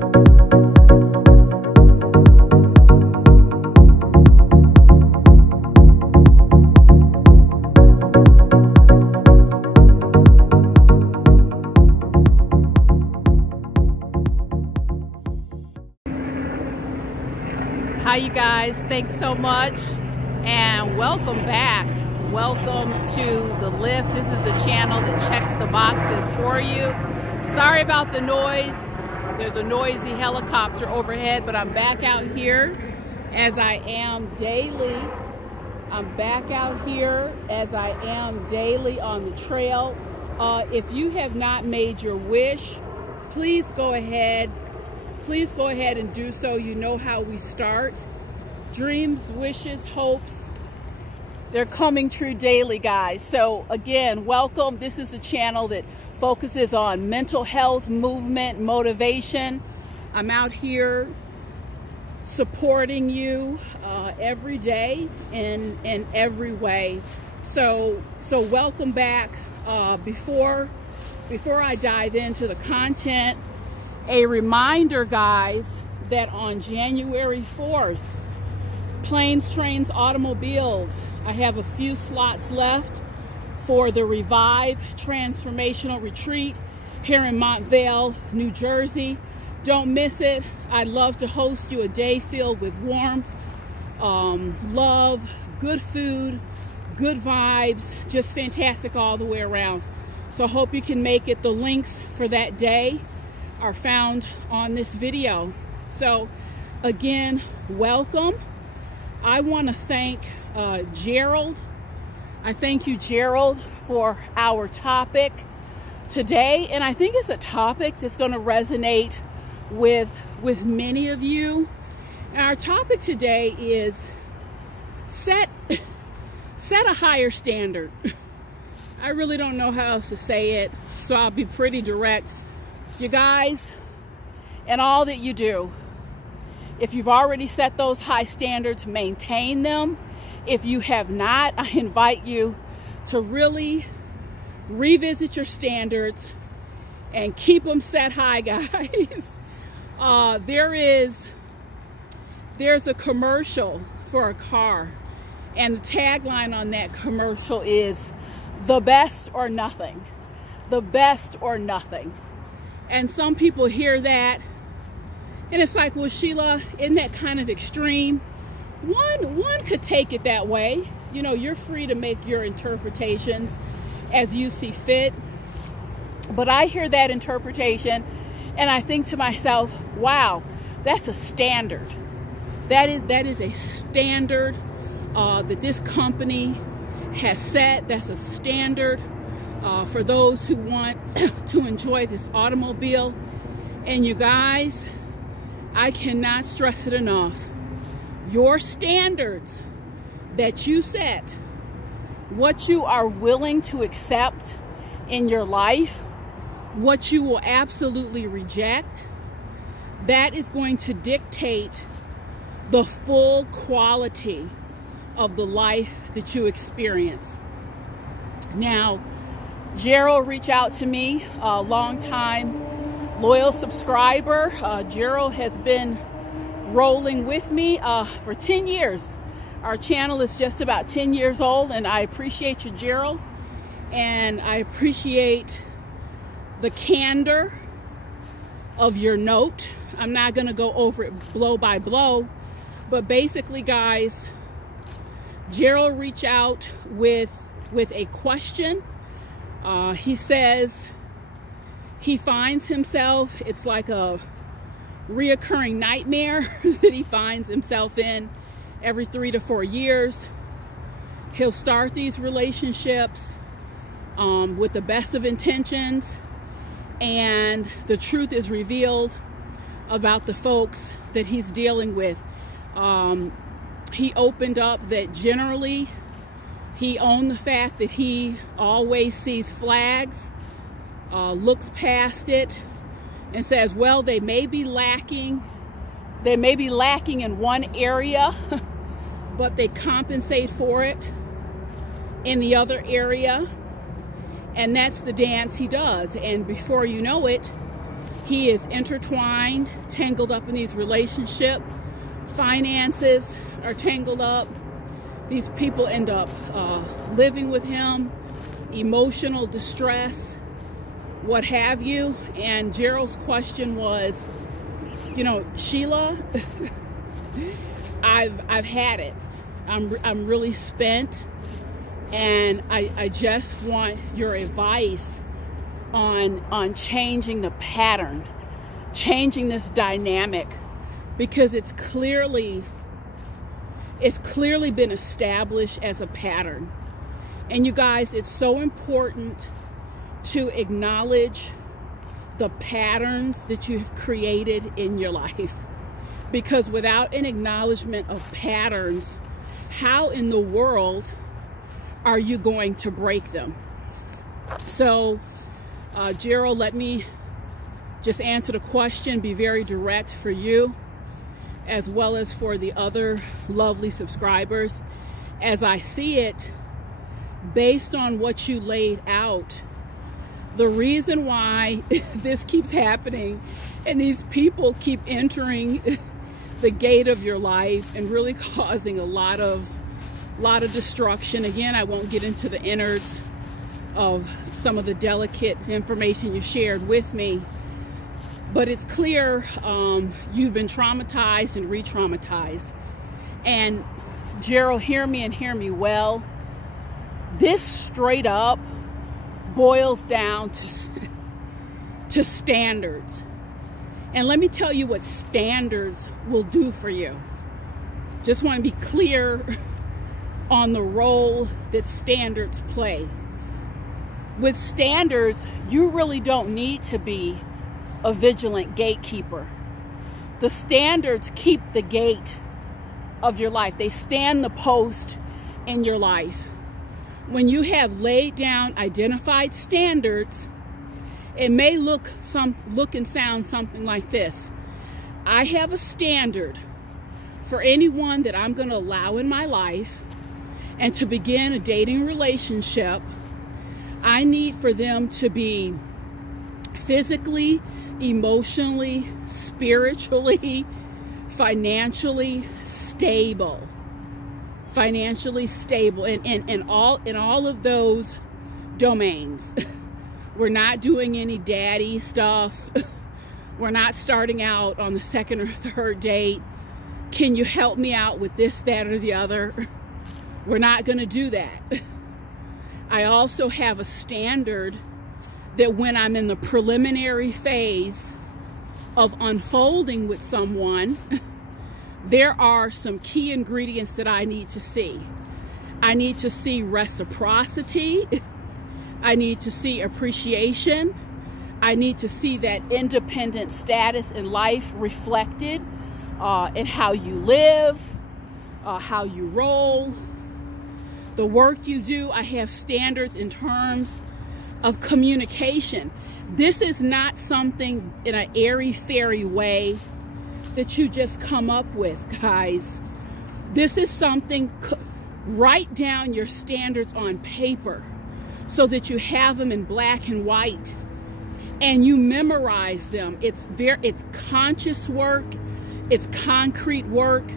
Hi you guys, thanks so much and welcome back. Welcome to The Lift. This is the channel that checks the boxes for you. Sorry about the noise. There's a noisy helicopter overhead, but I'm back out here as I am daily. I'm back out here as I am daily on the trail. If you have not made your wish, please go ahead and do so. You know how we start. Dreams, wishes, hopes, they're coming true daily, guys. So again, welcome. This is the channel that focuses on mental health, movement, motivation. I'm out here supporting you every day in every way. So welcome back. Before I dive into the content, a reminder, guys, that on January 4th, planes, trains, automobiles, I have a few slots left for the Revive Transformational Retreat here in Montvale, New Jersey. Don't miss it. I'd love to host you a day filled with warmth, love, good food, good vibes, just fantastic all the way around. So hope you can make it. The links for that day are found on this video. So again, welcome. I want to thank Gerald. I thank you, Gerald, for our topic today, and I think it's a topic that's going to resonate with many of you. And our topic today is set a higher standard. I really don't know how else to say it, so I'll be pretty direct. You guys, and all that you do, if you've already set those high standards, maintain them. If you have not, I invite you to really revisit your standards and keep them set high, guys. There's a commercial for a car, and the tagline on that commercial is "The best or nothing." The best or nothing. And some people hear that and it's like, well, Sheila, isn't that kind of extreme? One could take it that way. You know, you're free to make your interpretations as you see fit. But I hear that interpretation and I think to myself, wow, that's a standard. That is a standard that this company has set. That's a standard for those who want to enjoy this automobile. And you guys, I cannot stress it enough. Your standards that you set, what you are willing to accept in your life, what you will absolutely reject, that is going to dictate the full quality of the life that you experience. Now, Gerald reached out to me, a long-time loyal subscriber. Gerald has been rolling with me for 10 years. Our channel is just about 10 years old, and I appreciate you, Gerald. And I appreciate the candor of your note. I'm not going to go over it blow by blow, but basically, guys, Gerald reached out with a question. He says he finds himself, it's like a reoccurring nightmare that he finds himself in every 3 to 4 years. He'll start these relationships with the best of intentions, and the truth is revealed about the folks that he's dealing with. He opened up that generally he owned the fact that he always sees flags, looks past it, and says, well, they may be lacking in one area, but they compensate for it in the other area. And that's the dance he does. And before you know it, He is intertwined, tangled up in these relationships. Finances are tangled up. These people end up living with him, emotional distress, what have you. And Gerald's question was, you know, Sheila, I've had it. I'm really spent, and I just want your advice on changing the pattern, changing this dynamic, because it's clearly been established as a pattern. And you guys, it's so important to acknowledge the patterns that you have created in your life, because without an acknowledgement of patterns, how in the world are you going to break them? So Gerald, let me just answer the question, be very direct for you as well as for the other lovely subscribers. As I see it, based on what you laid out, the reason why this keeps happening and these people keep entering the gate of your life and really causing a lot of destruction. Again, I won't get into the innards of some of the delicate information you shared with me, but it's clear you've been traumatized and re-traumatized. And Gerald, hear me and hear me well. This straight up boils down to standards. And let me tell you what standards will do for you. Just want to be clear on the role that standards play. With standards, you really don't need to be a vigilant gatekeeper. The standards keep the gate of your life. They stand the post in your life. When you have laid down identified standards, it may look and sound something like this. I have a standard for anyone that I'm going to allow in my life and to begin a dating relationship. I need for them to be physically, emotionally, spiritually, financially stable. Financially stable in all of those domains. We're not doing any daddy stuff. We're not starting out on the second or third date. Can you help me out with this, that, or the other? We're not going to do that. I also have a standard that when I'm in the preliminary phase of unfolding with someone, there are some key ingredients that I need to see. I need to see reciprocity. I need to see appreciation. I need to see that independent status in life reflected in how you live, how you roll, the work you do. I have standards in terms of communication. This is not something in an airy-fairy way that you just come up with, guys. This is something, write down your standards on paper so that you have them in black and white and you memorize them. It's conscious work, it's concrete work.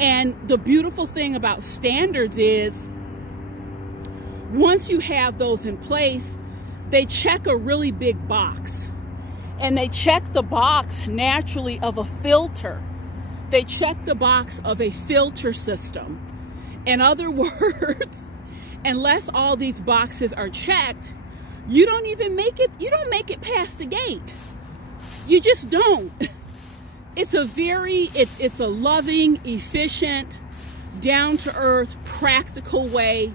And the beautiful thing about standards is once you have those in place, they check a really big box. And they check the box naturally of a filter. They check the box of a filter system. In other words, unless all these boxes are checked, you don't even make it, you don't make it past the gate. You just don't. It's a loving, efficient, down-to-earth, practical way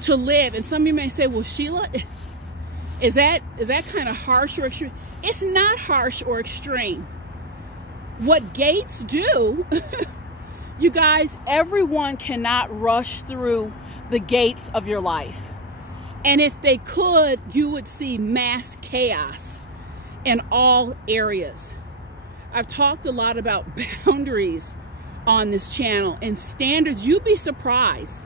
to live. And some of you may say, well, Sheila, is that kind of harsh or extreme? It's not harsh or extreme. What gates do, you guys, everyone cannot rush through the gates of your life. And if they could, you would see mass chaos in all areas. I've talked a lot about boundaries on this channel and standards. You'd be surprised.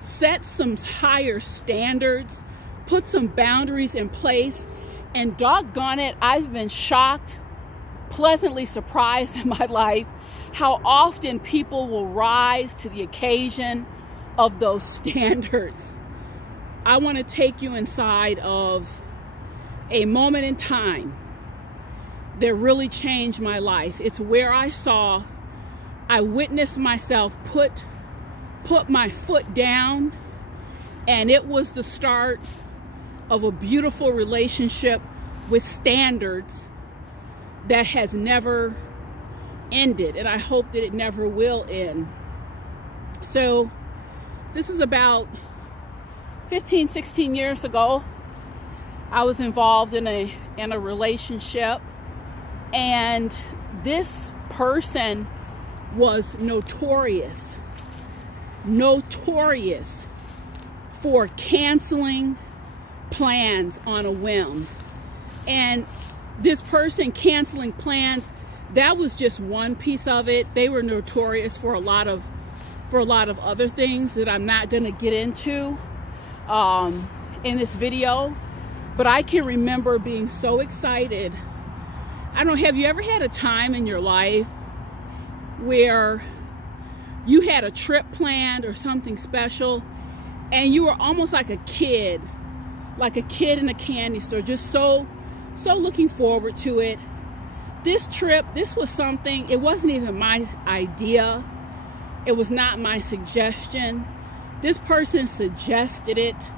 Set some higher standards, put some boundaries in place, And doggone it, I've been shocked, pleasantly surprised in my life how often people will rise to the occasion of those standards. I want to take you inside of a moment in time that really changed my life. It's where I witnessed myself put my foot down, and it was the start of a beautiful relationship with standards that has never ended, and I hope that it never will end. So this is about 15, 16 years ago. I was involved in a relationship, and this person was notorious for canceling plans on a whim. And this person canceling plans, that was just one piece of it. They were notorious for a lot of other things that I'm not going to get into in this video. But I can remember being so excited. I don't know, have you ever had a time in your life where you had a trip planned or something special, and you were almost like a kid in a candy store, just so looking forward to it? This trip, this was something, it wasn't even my idea. It was not my suggestion. This person suggested it,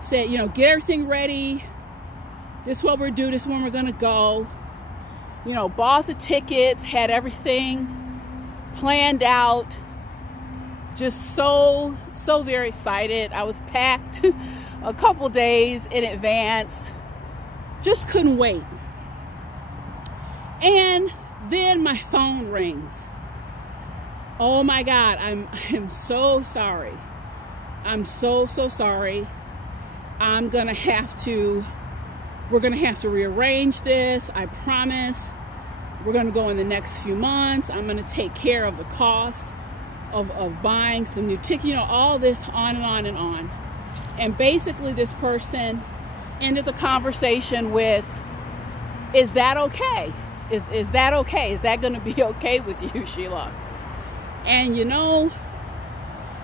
said, you know, get everything ready. This is what we're doing, this is when we're gonna go. You know, bought the tickets, had everything planned out. Just so very excited. I was packed a couple days in advance. Just couldn't wait. And then my phone rings. Oh my God, I'm so sorry. I'm so sorry. We're gonna have to rearrange this. I promise. We're gonna go in the next few months. I'm gonna take care of the cost of buying some new tickets, you know, all this, on and on and on. And basically this person ended the conversation with, is that okay? Is that okay? Is that gonna be okay with you, Sheila? And you know,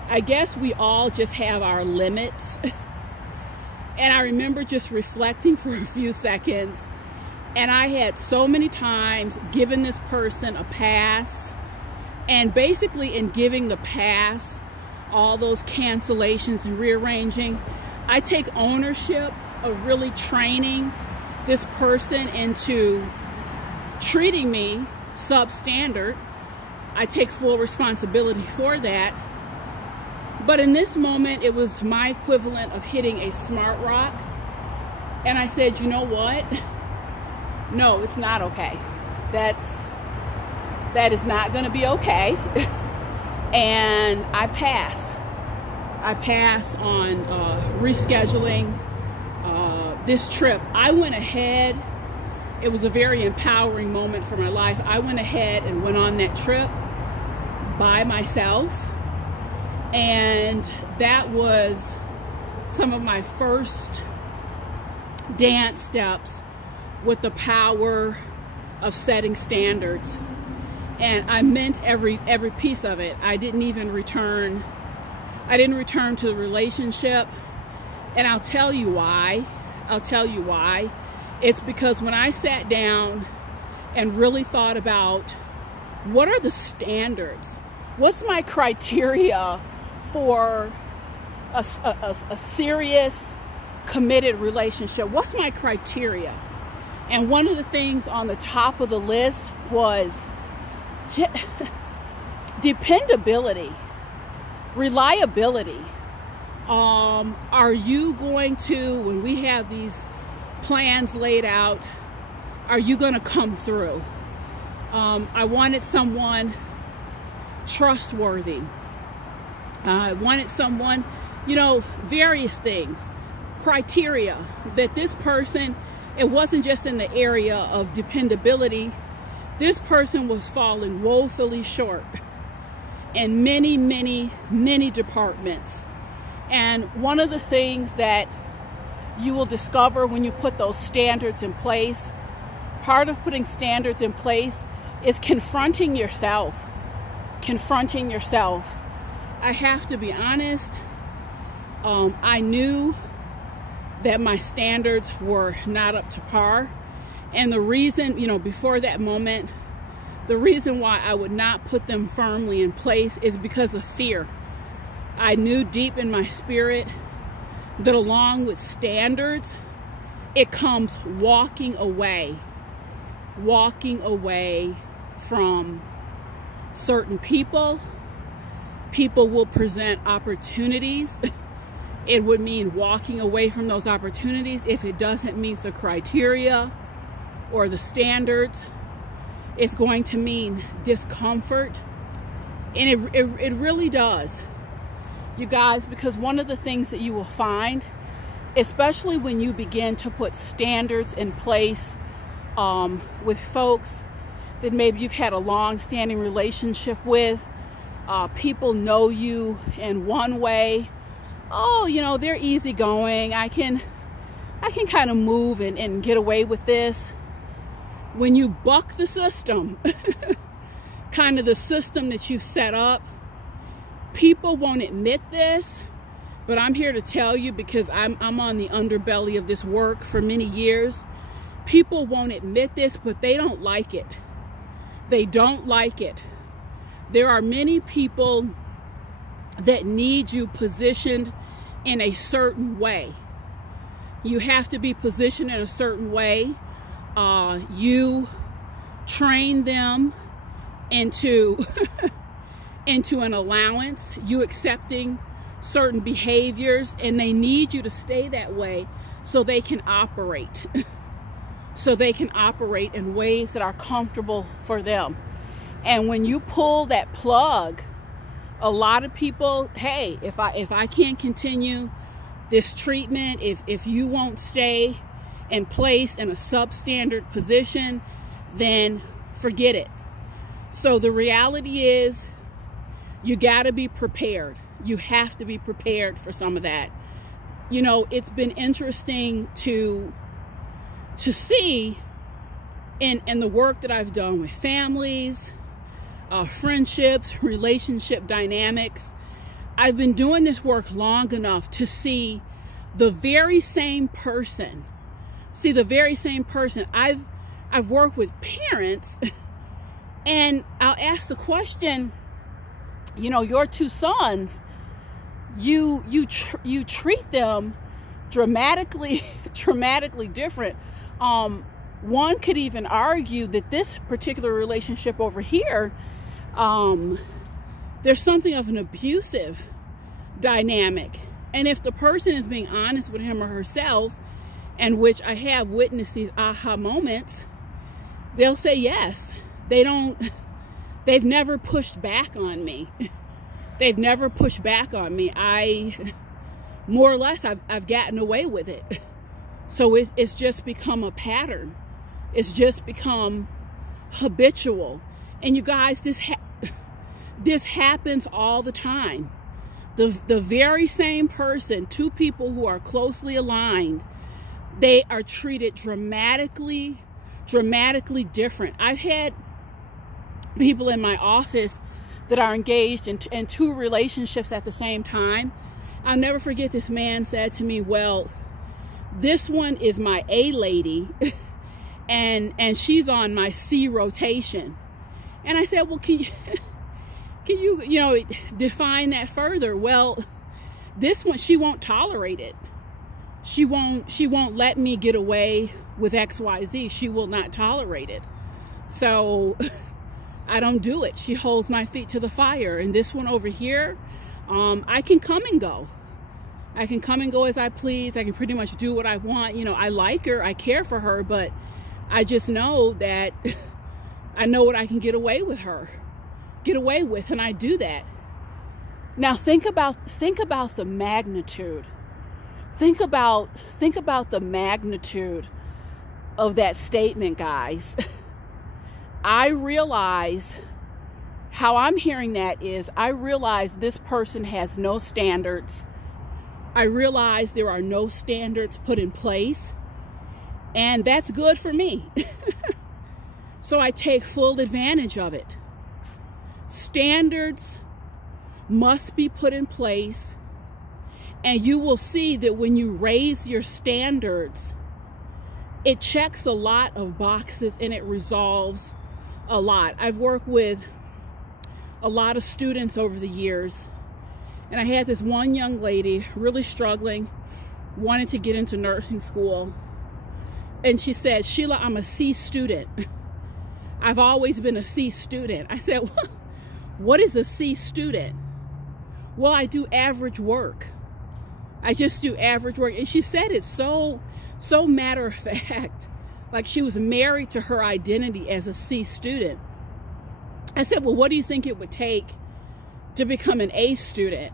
I guess we all just have our limits. And I remember just reflecting for a few seconds, and I had so many times given this person a pass, and basically in giving the pass, all those cancellations and rearranging, I take ownership of really training this person into treating me substandard. I take full responsibility for that. But in this moment, it was my equivalent of hitting a smart rock. And I said, you know what? No, it's not okay. That is not going to be okay. And I pass. I pass on rescheduling this trip. I went ahead. It was a very empowering moment for my life. I went ahead and went on that trip by myself. And that was some of my first dance steps with the power of setting standards. And I meant every piece of it. I didn't return to the relationship. And I'll tell you why. It's because when I sat down and really thought about what are the standards? What's my criteria for a serious, committed relationship? What's my criteria? And one of the things on the top of the list was dependability, reliability. Are you going to, when we have these plans laid out, are you going to come through? I wanted someone trustworthy. I wanted someone, you know, various things, criteria, that this person, it wasn't just in the area of dependability. This person was falling woefully short in many departments. And one of the things that, you will discover when you put those standards in place, part of putting standards in place is confronting yourself. Confronting yourself. I have to be honest, I knew that my standards were not up to par. And the reason, before that moment, the reason why I would not put them firmly in place is because of fear. I knew deep in my spirit that along with standards, it comes walking away from certain people. People will present opportunities. It would mean walking away from those opportunities if it doesn't meet the criteria or the standards. It's going to mean discomfort. And it really does, you guys, because one of the things that you will find, especially when you begin to put standards in place with folks that maybe you've had a long-standing relationship with, people know you in one way. Oh, they're easygoing. I can kind of move and get away with this. When you buck the system, kind of the system that you've set up, people won't admit this, but I'm here to tell you, because I'm on the underbelly of this work for many years. People won't admit this, but they don't like it. They don't like it. There are many people that need you positioned in a certain way. You have to be positioned in a certain way. You train them into into an allowance, you accepting certain behaviors, and they need you to stay that way so they can operate. So they can operate in ways that are comfortable for them. And when you pull that plug, a lot of people, hey, if I can't continue this treatment, if you won't stay in place in a substandard position, then forget it. So the reality is, you got to be prepared. You have to be prepared for some of that. It's been interesting to see in the work that I've done with families, friendships, relationship dynamics. I've been doing this work long enough to see the very same person. I've worked with parents, and I'll ask the question, your two sons, you treat them dramatically different. One could even argue that this particular relationship over here, there's something of an abusive dynamic. And if the person is being honest with him or herself, and which I have witnessed these aha moments, they'll say yes. They've never pushed back on me. They've never pushed back on me. More or less, I've gotten away with it. So it's just become a pattern. It's just become habitual. And you guys, this happens all the time. The very same person, two people who are closely aligned, they are treated dramatically different. I've had people in my office that are engaged in two relationships at the same time. I'll never forget, this man said to me, well, this one is my A lady and she's on my C rotation. And I said, well, can you define that further? Well, this one, she won't tolerate it. She won't let me get away with XYZ. She will not tolerate it. So I don't do it. She holds my feet to the fire. And this one over here, I can come and go. I can come and go as I please. I can pretty much do what I want. I like her, I care for her, but I just know that I know what I can get away with and I do that. Now think about the magnitude. Think about the magnitude of that statement, guys. I realize how I'm hearing that is, I realize this person has no standards. I realize there are no standards put in place, and that's good for me. So I take full advantage of it. Standards must be put in place, and you will see that when you raise your standards, it checks a lot of boxes and it resolves a lot. I've worked with a lot of students over the years, and I had this one young lady really struggling, wanted to get into nursing school, and she said, "Sheila, I'm a C student. I've always been a C student." I said, "What is a C student?" "Well, I do average work. I just do average work." And she said it so matter of fact, like she was married to her identity as a C student. I said, "Well, what do you think it would take to become an A student?"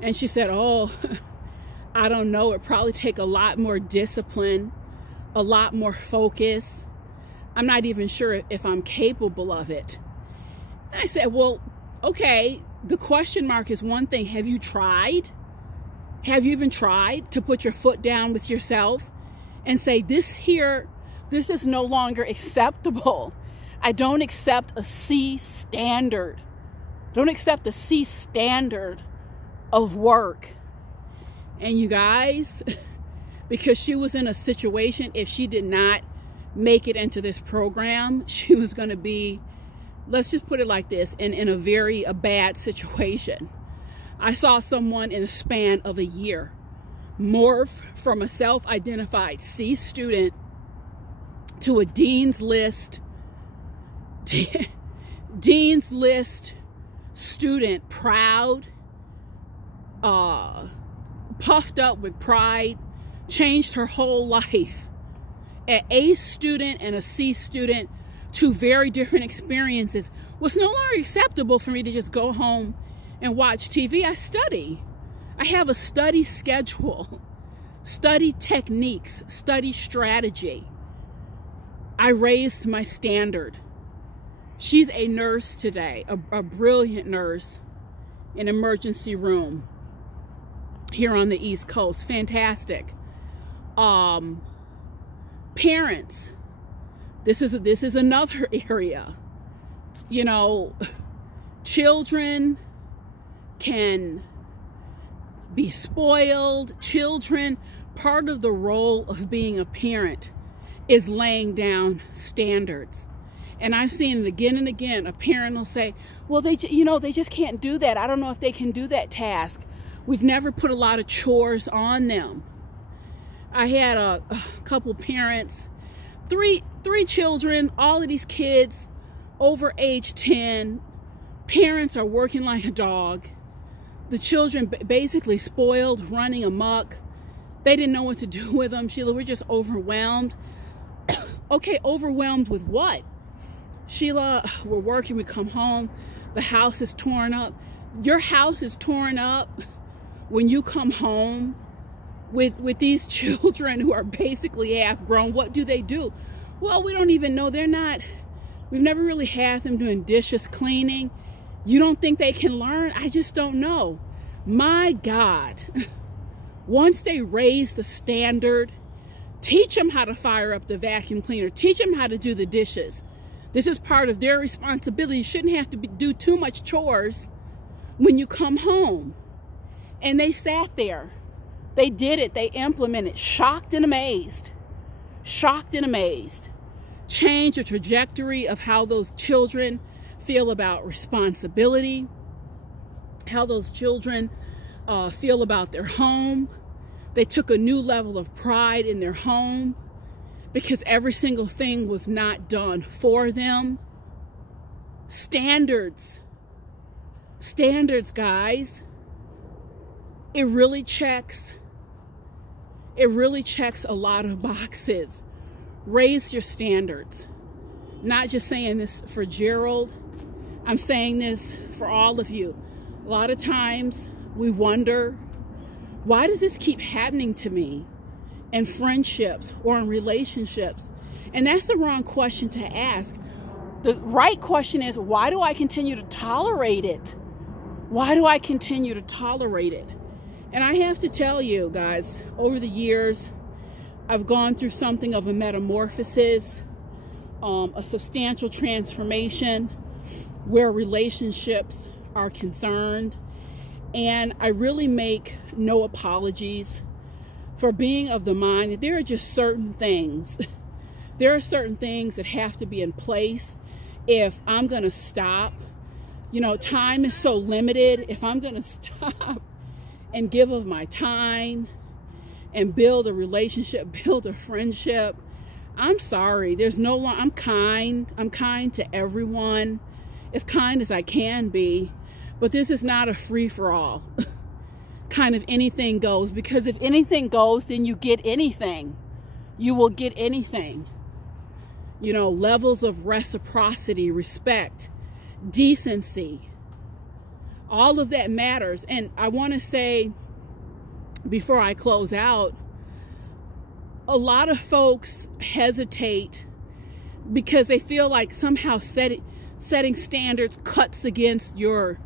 And she said, "Oh, I don't know. It'd probably take a lot more discipline, a lot more focus. I'm not even sure if I'm capable of it." And I said, "Well, okay, the question mark is one thing. Have you tried? Have you even tried to put your foot down with yourself and say, this is no longer acceptable. I don't accept a C standard. Don't accept a C standard of work." And you guys, because she was in a situation, if she did not make it into this program, she was going to be, let's just put it like this, in a bad situation. I saw someone in a span of a year morph from a self-identified C student to a Dean's List student, proud, puffed up with pride, changed her whole life. An A student and a C student, two very different experiences. Was no longer acceptable for me to just go home and watch TV. I study. I have a study schedule, study techniques, study strategy. I raised my standard. She's a nurse today, a brilliant nurse in emergency room here on the East Coast. Fantastic. Parents, this is another area. You know, children can be spoiled. Children, part of the role of being a parent is laying down standards. And I've seen it again and again. A parent will say, "Well, they just can't do that. I don't know if they can do that task. We've never put a lot of chores on them." I had a couple parents, three children, all of these kids over age 10. Parents are working like a dog. The children basically spoiled, running amok. They didn't know what to do with them. "Sheila, we're just overwhelmed." Okay, overwhelmed with what? "Sheila, we're working, we come home, the house is torn up." Your house is torn up when you come home with these children who are basically half grown. What do? "Well, we don't even know. We've never really had them doing dishes, cleaning." You don't think they can learn? I just don't know. My God, once they raise the standard, teach them how to fire up the vacuum cleaner. Teach them how to do the dishes. This is part of their responsibility. You shouldn't have to do too much chores when you come home. And they sat there. They did it. They implemented. Shocked and amazed. Shocked and amazed. Change the trajectory of how those children feel about responsibility, how those children feel about their home. They took a new level of pride in their home because every single thing was not done for them. Standards. Standards, guys. It really checks a lot of boxes. Raise your standards. Not just saying this for Gerald. I'm saying this for all of you. A lot of times we wonder, why does this keep happening to me in friendships or in relationships? And that's the wrong question to ask. The right question is, why do I continue to tolerate it? Why do I continue to tolerate it? And I have to tell you guys, over the years, I've gone through something of a metamorphosis, a substantial transformation where relationships are concerned. And I really make no apologies for being of the mind that there are just certain things. There are certain things that have to be in place if I'm going to stop. You know, time is so limited. If I'm going to stop and give of my time and build a relationship, build a friendship, I'm sorry. There's no long. I'm kind to everyone, as kind as I can be. But this is not a free-for-all. Kind of anything goes, because if anything goes, then you get anything. You will get anything. You know, levels of reciprocity, respect, decency, all of that matters. And I want to say, before I close out, a lot of folks hesitate because they feel like somehow setting standards cuts against your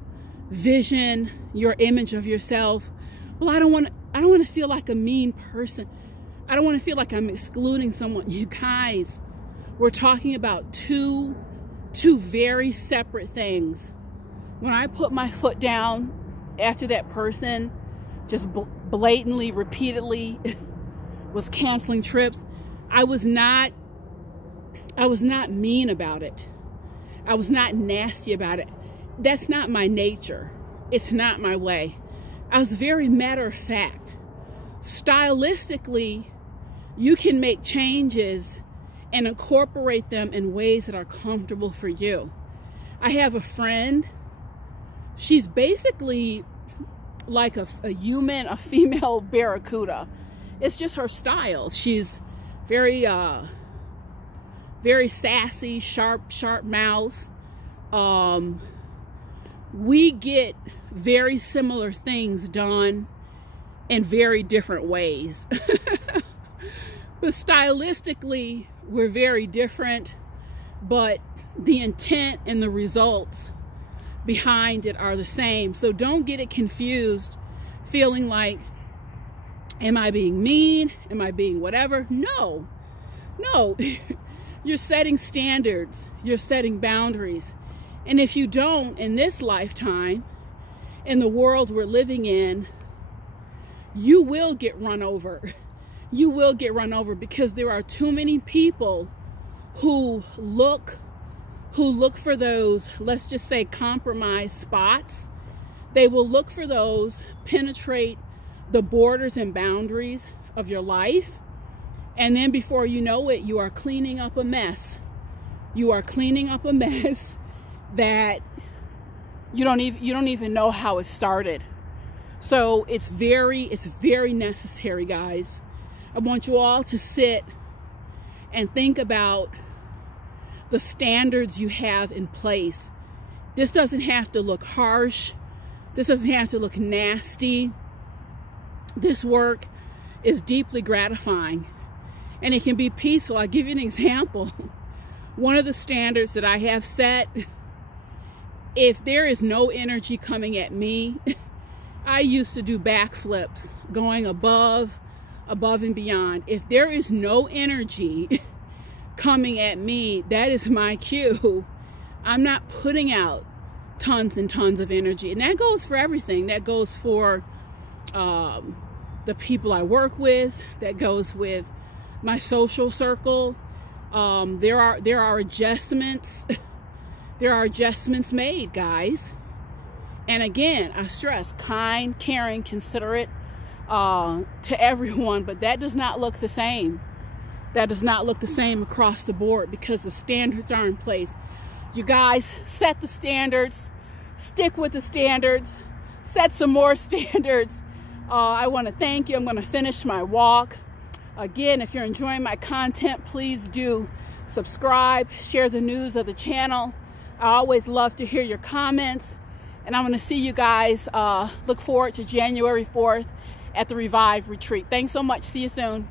vision, your image of yourself. Well, I don't want to feel like a mean person. I don't want to feel like I'm excluding someone. You guys, we're talking about two very separate things. When I put my foot down after that person just blatantly, repeatedly was canceling trips, I was not mean about it. I was not nasty about it. That's not my nature. It's not my way. I was very matter of fact. Stylistically, you can make changes and incorporate them in ways that are comfortable for you. I have a friend. She's basically like a female barracuda. It's just her style. She's very sassy, sharp mouth. We get very similar things done in very different ways. But stylistically, we're very different, but the intent and the results behind it are the same. So don't get it confused, feeling like, am I being mean? Am I being whatever? No. You're setting standards. You're setting boundaries. And if you don't, in this lifetime, in the world we're living in, you will get run over. You will get run over because there are too many people who look for those, let's just say, compromise spots. They will look for those, penetrate the borders and boundaries of your life, and then before you know it, you are cleaning up a mess. You are cleaning up a mess that you don't even know how it started. So it's very necessary, guys. I want you all to sit and think about the standards you have in place. This doesn't have to look harsh. This doesn't have to look nasty. This work is deeply gratifying and it can be peaceful. I'll give you an example. One of the standards that I have set, if there is no energy coming at me, I used to do backflips, going above and beyond. If there is no energy coming at me, that is my cue. I'm not putting out tons and tons of energy. And that goes for everything. That goes for the people I work with. That goes with my social circle. There are adjustments. There are adjustments made, guys. And again, I stress, kind, caring, considerate to everyone, but that does not look the same. That does not look the same across the board because the standards are in place. You guys, set the standards, stick with the standards, set some more standards. I want to thank you. I'm going to finish my walk. Again, if you're enjoying my content, please do subscribe, share the news of the channel. I always love to hear your comments. And I'm going to see you guys. Look forward to January 4th at the Revive Retreat. Thanks so much. See you soon.